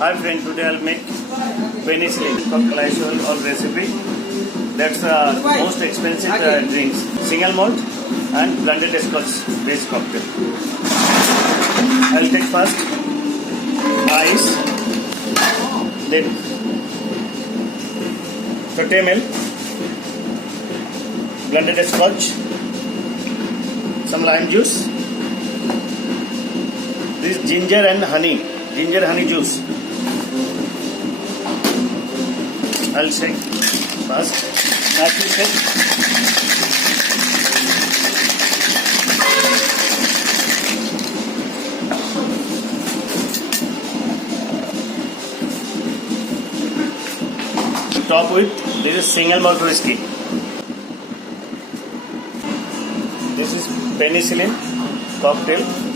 Hi friend, today I'll make Penicillin cocktail or recipe. That's the most expensive drinks. Single malt and blended Scotch based cocktail. I'll take first ice, then 30 ml blended Scotch, some lime juice, this ginger honey juice. I'll shake first. Nicely shake. Top with this is single malt whiskey. This is Penicillin cocktail.